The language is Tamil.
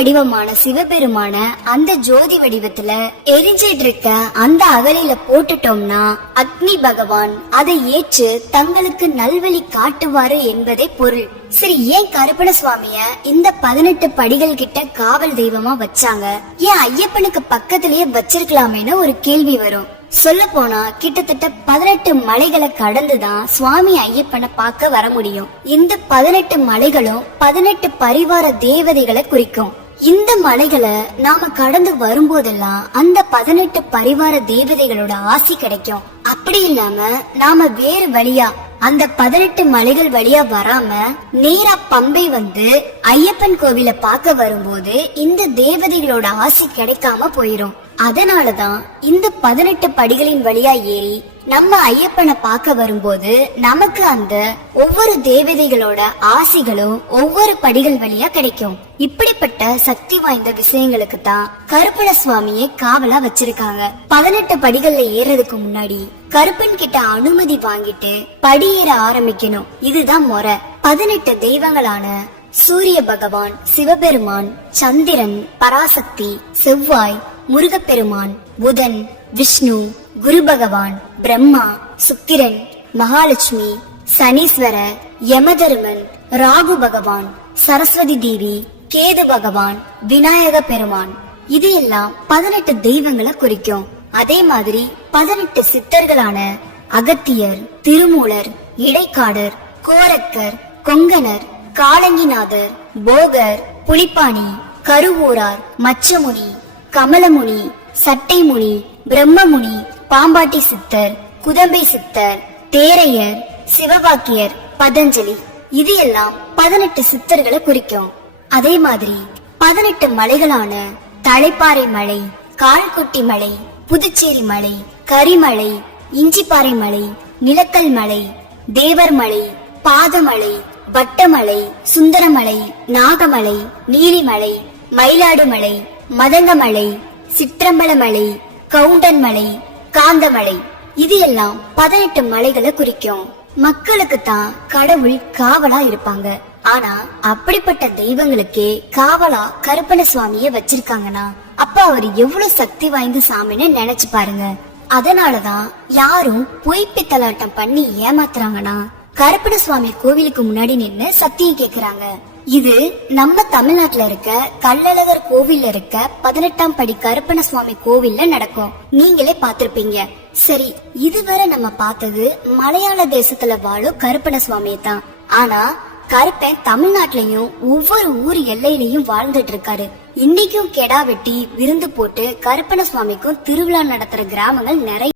வடிவமான சிவபெருமான அந்த ஜோதி வடிவத்துல எரிஞ்சிட்டு இருக்க அந்த அகலில போட்டுட்டோம்னா அக்னி பகவான் அதை ஏற்று தங்களுக்கு நல்வழி காட்டுவாரு என்பதே பொருள். சரி, ஏன் கருப்பண சுவாமிய இந்த 18 படிகள் கிட்ட காவல் தெய்வமா வச்சாங்க? ஏன் ஐயப்பனுக்கு பக்கத்திலேயே வச்சிருக்கலாமேன்னு ஒரு கேள்வி வரும். சொல்ல போனா கிட்டத்தட்ட 18 மலைகளை கடந்துதான் சுவாமி ஐயப்பனை பார்க்க வர முடியும். இந்த 18 மலைகளும் 18 பரிவார தேவதைகளை குறிக்கும். இந்த மலைகளை நாம கடந்து வரும்போதெல்லாம் அந்த 18 பரிவார தேவதைகளோட ஆசி கிடைக்கும். அப்படி இல்லாம நாம வேறு வழியா அந்த 18 மலைகள் வழியா வராம நேரா பம்பை வந்து ஐயப்பன் கோவில பார்க்க வரும்போது இந்த தேவதைகளோட ஆசி கிடைக்காம போயிரும். அதனாலதான் இந்த 18 படிகளின் வழியா ஏறி நம்ம ஐயப்பனை பார்க்க வரும்போது நமக்கு அந்த ஒவ்வொரு தேவதைகளோட ஆசிகளும் ஒவ்வொரு படிகள் வழியா கிடைக்கும். இப்படிப்பட்ட சக்தி வாய்ந்த விஷயங்களுக்கு தான் கருப்பண சுவாமியை காவலா வச்சிருக்காங்க. 18 படிகள்ல ஏறதுக்கு முன்னாடி கருப்பன் கிட்ட அனுமதி வாங்கிட்டு படி ஏற ஆரம்பிக்கணும். இதுதான் முறை. 18 தெய்வங்களான சூரிய பகவான், சிவபெருமான், சந்திரன், பராசக்தி, செவ்வாய், முருகப்பெருமான், புதன், விஷ்ணு, குரு பகவான், பிரம்மா, சுக்கிரன், மகாலட்சுமி, சனீஸ்வரர், யமதர்மன், ராகு பகவான், சரஸ்வதி தேவி, கேது பகவான், விநாயக பெருமான், இது எல்லாம் 18 தெய்வங்களை குறிக்கும். அதே மாதிரி 18 சித்தர்களான அகத்தியர், திருமூலர், இடைக்காடர், கோரக்கர், கொங்கணர், காலங்கிநாதர், போகர், புலிப்பாணி, கருவூரார், மச்சமுனி, கமலமுனி, சட்டைமுனி, பிரம்மமுனி, பாம்பாட்டி சித்தர், குதம்பை சித்தர், தேரையர், சிவபாக்கியர், பதஞ்சலி, இது எல்லாம் 18 சித்தர்களை குறிக்கும். அதே மாதிரி 18 மலைகளான தலைப்பாறை மலை, கால்குட்டி மலை, புதுச்சேரி மலை, கரிமலை, இஞ்சிப்பாறை மலை, நிலக்கல் மலை, தேவர் மலை, பாதமலை, வட்டமலை, சுந்தரமலை, நாகமலை, நீலிமலை, மயிலாடுமலை, மதங்கமலை, சிற்றம்பலமலை, கவுண்டன்மலை, காந்தமலை, இது எல்லாம் 18 மலைகளை குறிக்கும். மக்களுக்கு தான் கடவுள் காவலா இருப்பாங்க. ஆனா அப்படிப்பட்ட தெய்வங்களுக்கே காவலா கருப்பண சுவாமிய வச்சிருக்காங்கன்னா அப்ப அவர் எவ்வளவு சக்தி வாய்ந்த சாமின்னு நினைச்சு பாருங்க. அதனாலதான் யாரும் பொய் பித்தலாட்டம் பண்ணி ஏமாத்துறாங்கன்னா கருப்பண சுவாமி கோவிலுக்கு முன்னாடி நின்னு சத்தியம் கேக்குறாங்க. இது நம்ம தமிழ்நாட்டுல இருக்க கள்ளழகர் கோவில்ல இருக்க 18ஆம் படி கருப்பண சுவாமி கோவில்ல நடக்கும். நீங்களே பாத்திருப்பீங்க. சரி, இதுவரை நம்ம பார்த்தது மலையாள தேசத்துல வாழும் கருப்பண சுவாமியை தான். ஆனா கருப்பன் தமிழ்நாட்டிலையும் ஒவ்வொரு ஊர் எல்லையிலையும் வாழ்ந்துட்டு இருக்காரு. இன்னைக்கும் கெடா வெட்டி விருந்து போட்டு கருப்பண சுவாமிக்கும் திருவிழா நடத்துற கிராமங்கள் நிறைய